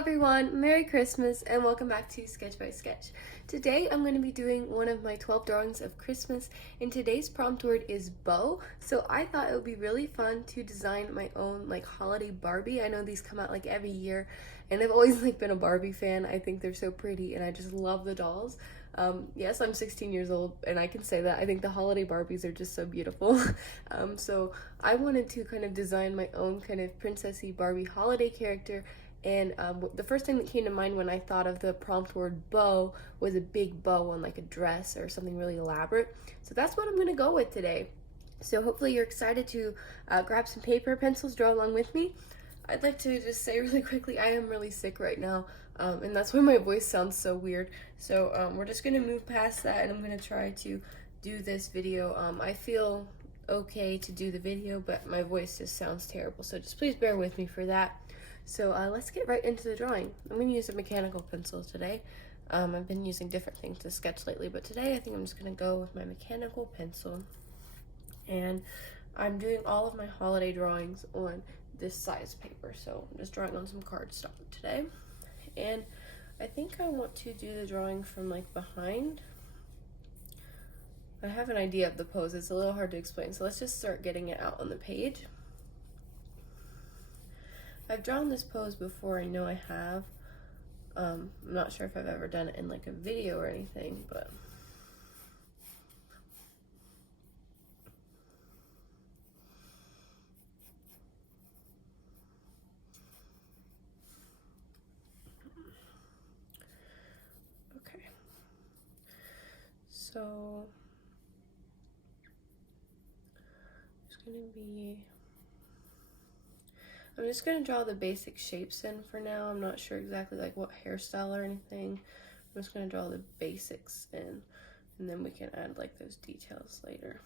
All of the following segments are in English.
everyone, Merry Christmas and welcome back to Sketch by Sketch. Today I'm going to be doing one of my 12 drawings of Christmas and today's prompt word is bow. So I thought it would be really fun to design my own holiday Barbie. I know these come out every year and I've always been a Barbie fan. I think they're so pretty and I just love the dolls. Yes, I'm 16 years old and I can say that. I think the holiday Barbies are just so beautiful. So I wanted to kind of design my own kind of princessy Barbie holiday character. And the first thing that came to mind when I thought of the prompt word bow was a big bow on a dress or something really elaborate. So that's what I'm going to go with today. So hopefully you're excited to grab some paper, pencils, draw along with me. I'd like to just say really quickly, I am really sick right now, and that's why my voice sounds so weird. So we're just going to move past that and I'm going to try to do this video. I feel okay to do the video, but my voice just sounds terrible. So just please bear with me for that. So let's get right into the drawing. I'm going to use a mechanical pencil today. I've been using different things to sketch lately, but today I think I'm just going to go with my mechanical pencil. And I'm doing all of my holiday drawings on this size paper, so I'm just drawing on some cardstock today. And I think I want to do the drawing from behind. I have an idea of the pose. It's a little hard to explain, so let's just start getting it out on the page. I've drawn this pose before, I know I have. I'm not sure if I've ever done it in a video or anything, but okay. So I'm just gonna draw the basic shapes in for now. I'm not sure exactly what hairstyle or anything. I'm just gonna draw the basics in, and then we can add those details later.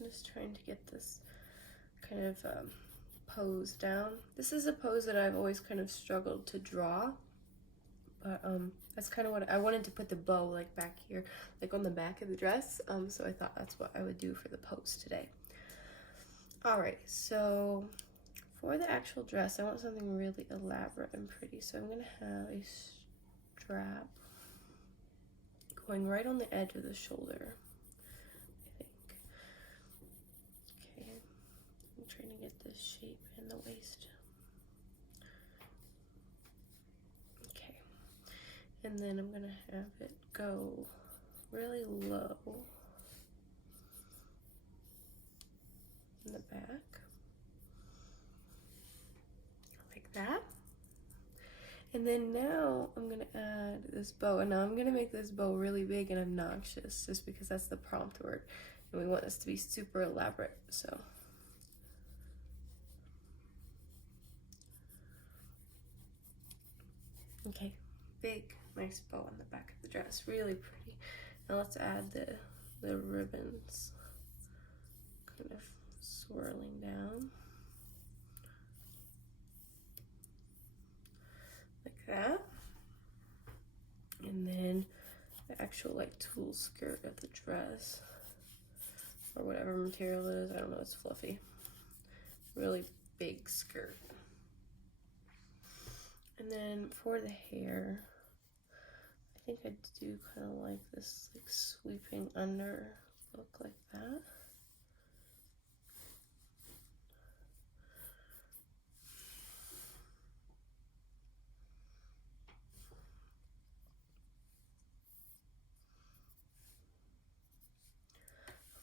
I'm just trying to get this kind of pose down. This is a pose that I've always kind of struggled to draw, but that's kind of what I wanted to put the bow back here, on the back of the dress. So I thought that's what I would do for the pose today. All right, so for the actual dress, I want something really elaborate and pretty. So I'm gonna have a strap going right on the edge of the shoulder. Trying to get this shape in the waist. Okay, and then I'm gonna have it go really low in the back, like that. And then now I'm gonna add this bow, and now I'm gonna make this bow really big and obnoxious just because that's the prompt word, and we want this to be super elaborate, so. Okay, big, nice bow on the back of the dress, really pretty. Now let's add the ribbons, kind of swirling down, like that. And then the actual tulle skirt of the dress, or whatever material it is, I don't know, it's fluffy. Really big skirt. And then for the hair, I think I do kind of like this sweeping under look like that.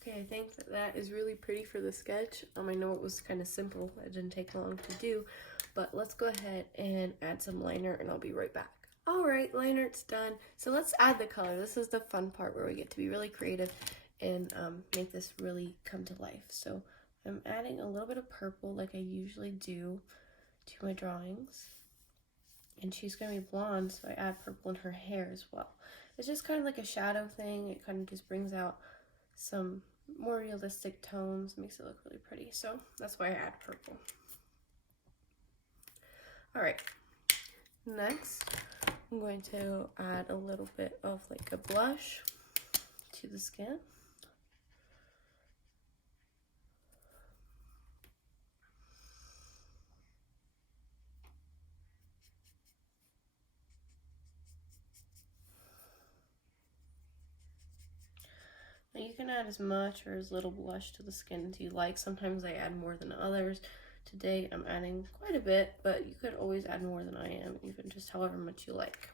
Okay, I think that is really pretty for the sketch. I know it was kind of simple. It didn't take long to do, but let's go ahead and add some liner and I'll be right back. All right, liner's done. So let's add the color. This is the fun part where we get to be really creative and make this really come to life. So I'm adding a little bit of purple like I usually do to my drawings. And she's gonna be blonde, so I add purple in her hair as well. It's just kind of like a shadow thing. It kind of just brings out some more realistic tones, makes it look really pretty. So that's why I add purple. All right, Next, I'm going to add a little bit of like a blush to the skin. Now you can add as much or as little blush to the skin as you like. Sometimes I add more than others. Today I'm adding quite a bit, but you could always add more than I am, even just however much you like.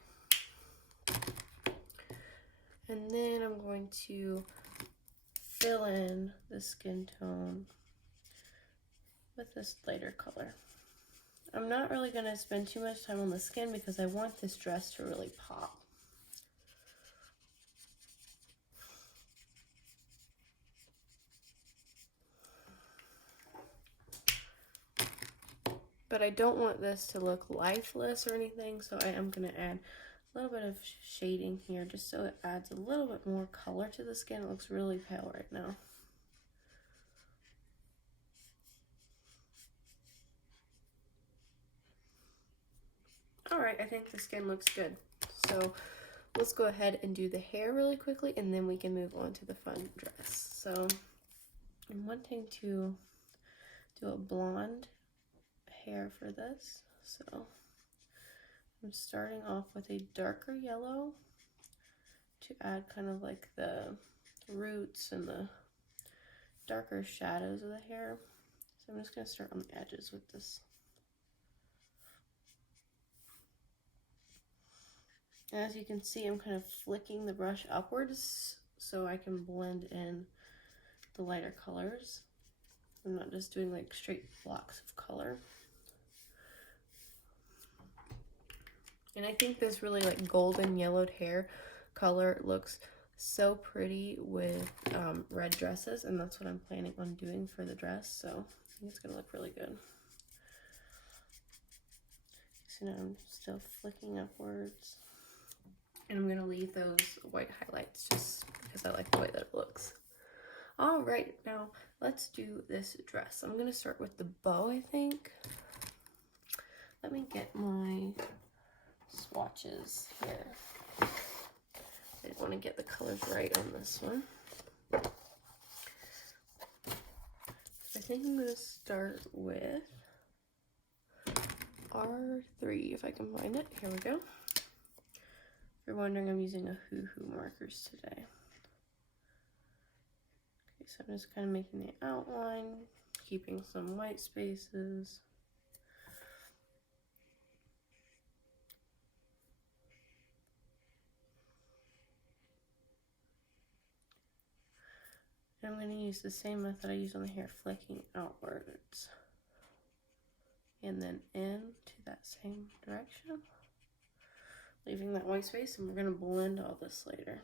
And then I'm going to fill in the skin tone with this lighter color. I'm not really going to spend too much time on the skin because I want this dress to really pop. But I don't want this to look lifeless or anything, so I am going to add a little bit of shading here just so it adds a little bit more color to the skin. It looks really pale right now. Alright, I think the skin looks good. So let's go ahead and do the hair really quickly, and then we can move on to the fun dress. So I'm wanting to do a blonde hair for this. So I'm starting off with a darker yellow to add kind of like the roots and the darker shadows of the hair. So I'm just going to start on the edges with this. And as you can see, I'm kind of flicking the brush upwards so I can blend in the lighter colors. I'm not just doing like straight blocks of color. And I think this really like golden yellowed hair color looks so pretty with red dresses, and that's what I'm planning on doing for the dress, so I think it's gonna look really good. So now I'm still flicking upwards, and I'm gonna leave those white highlights just because I like the way that it looks. All right, now let's do this dress. I'm gonna start with the bow, I think. Let me get my swatches here. I want to get the colors right on this one. I think I'm going to start with R3, if I can find it. Here we go. If you're wondering, I'm using a Hoo Hoo markers today. Okay, so I'm just kind of making the outline, keeping some white spaces. I'm going to use the same method I use on the hair, flicking outwards and then into that same direction, leaving that white space, and we're going to blend all this later.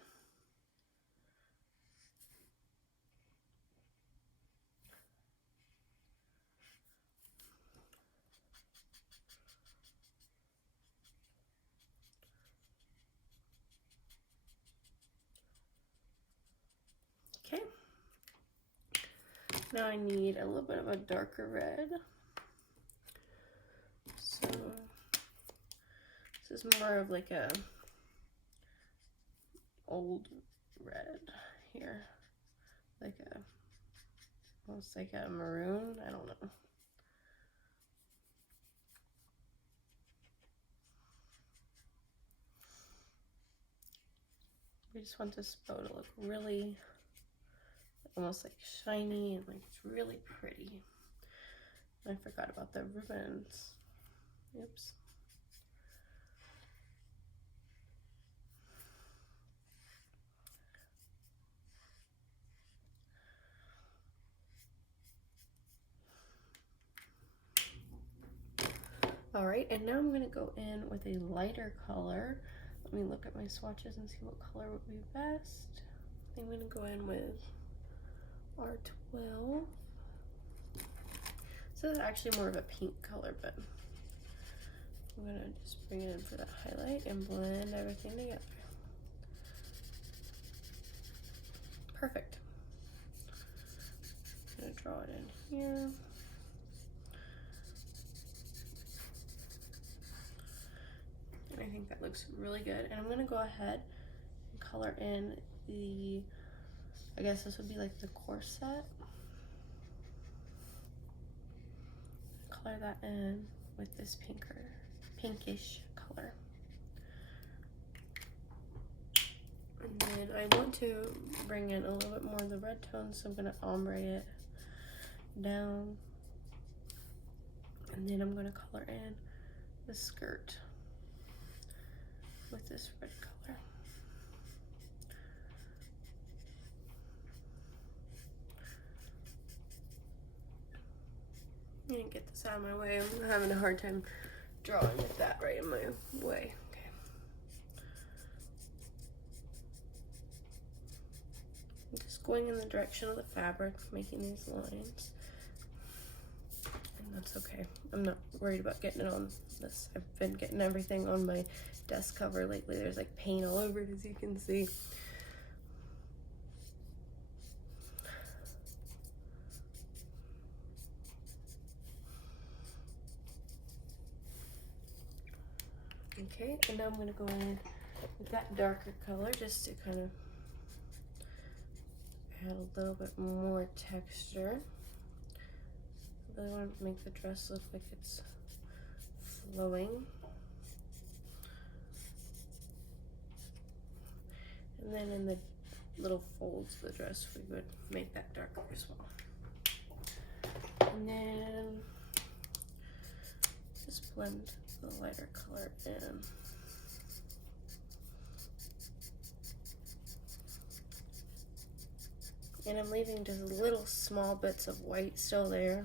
Okay. Now I need a little bit of a darker red. So this is more of like a old red here. Like a, almost like a maroon, I don't know. We just want this bow to look really almost like shiny and like it's really pretty. I forgot about the ribbons. Oops. All right, and now I'm gonna go in with a lighter color. Let me look at my swatches and see what color would be best. I'm gonna go in with R12. So it's actually more of a pink color, but I'm gonna just bring it in for that highlight and blend everything together. Perfect. I'm gonna draw it in here. think that looks really good. And I'm gonna go ahead and color in the, I guess this would be like the corset. Color that in with this pinkish color. And then I want to bring in a little bit more of the red tones, so I'm gonna ombre it down. And then I'm gonna color in the skirt with this red color. I'm gonna get this out of my way. I'm having a hard time drawing with that right in my way. Okay. I'm just going in the direction of the fabric, making these lines. And that's okay. I'm not worried about getting it on this. I've been getting everything on my desk cover lately. There's like paint all over it, as you can see. Okay, and now I'm going to go in with that darker color just to kind of add a little bit more texture. I really want to make the dress look like it's flowing. And then in the little folds of the dress, we would make that darker as well. And then just blend the lighter color in. And I'm leaving just little small bits of white still there.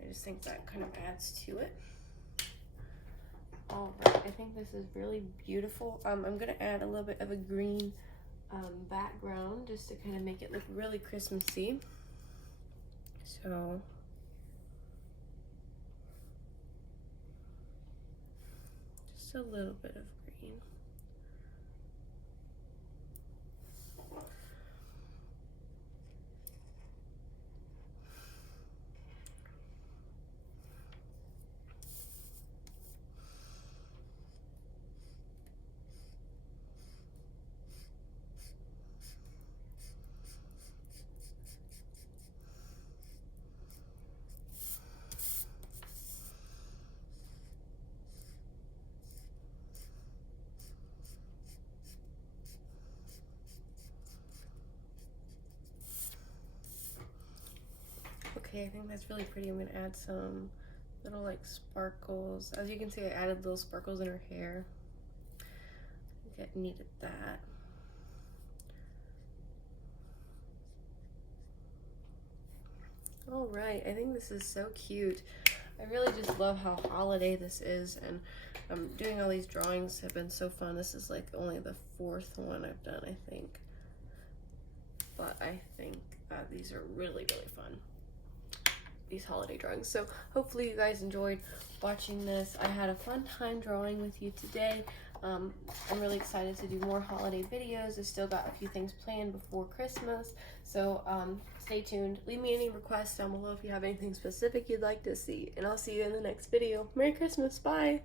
I just think that kind of adds to it. All right, I think this is really beautiful. I'm gonna add a little bit of a green background just to kind of make it look really Christmassy. So just a little bit of green. Okay, I think that's really pretty. I'm gonna add some little like sparkles. As you can see, I added little sparkles in her hair. I think I needed that. All right, I think this is so cute. I really just love how holiday this is, and doing all these drawings have been so fun. This is like only the 4th one I've done, I think. But I think these are really, really fun, these holiday drawings. So hopefully you guys enjoyed watching this. I had a fun time drawing with you today. I'm really excited to do more holiday videos. I've still got a few things planned before Christmas, so stay tuned. Leave me any requests down below if you have anything specific you'd like to see, and I'll see you in the next video. Merry Christmas. Bye.